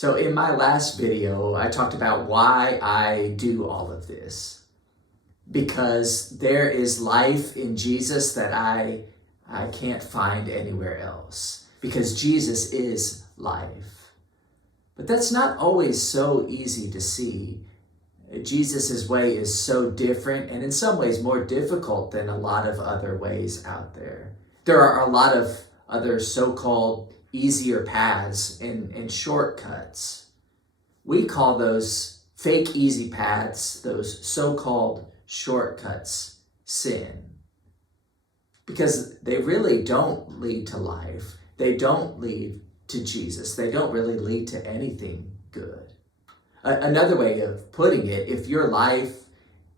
So in my last video, I talked about why I do all of this. Because there is life in Jesus that I can't find anywhere else. Because Jesus is life. But that's not always so easy to see. Jesus' way is so different and in some ways more difficult than a lot of other ways out there. There are a lot of other so-called easier paths and shortcuts. We call those fake easy paths, those so-called shortcuts, sin. Because they really don't lead to life. They don't lead to Jesus. They don't really lead to anything good. Another way of putting it, if your life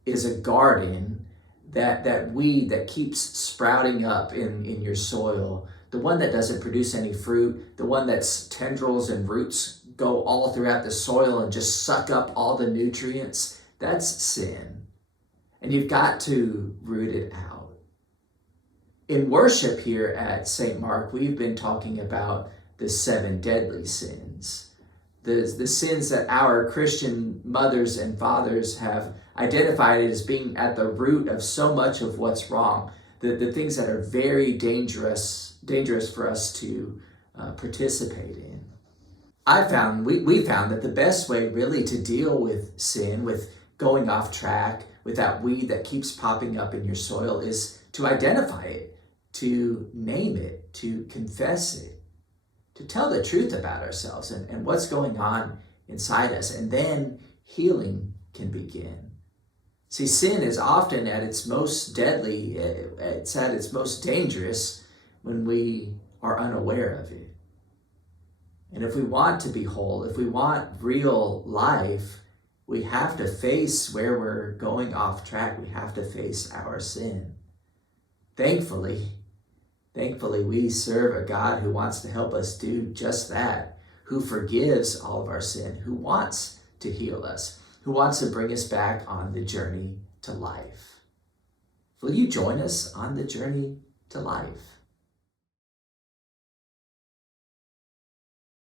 is a garden, that weed that keeps sprouting up in your soil, the one that doesn't produce any fruit, the one that's tendrils and roots go all throughout the soil and just suck up all the nutrients, that's sin. And you've got to root it out. In worship here at St. Mark, we've been talking about the 7 deadly sins. The sins that our Christian mothers and fathers have identified as being at the root of so much of what's wrong. The things that are very dangerous for us to participate in. We found that the best way really to deal with sin, with going off track, with that weed that keeps popping up in your soil, is to identify it, to name it, to confess it, to tell the truth about ourselves and what's going on inside us, and then healing can begin. See, sin is often at its most deadly, it's at its most dangerous when we are unaware of it. And if we want to be whole, if we want real life, we have to face where we're going off track. We have to face our sin. Thankfully, we serve a God who wants to help us do just that, who forgives all of our sin, who wants to heal us, who wants to bring us back on the journey to life. Will you join us on the journey to life?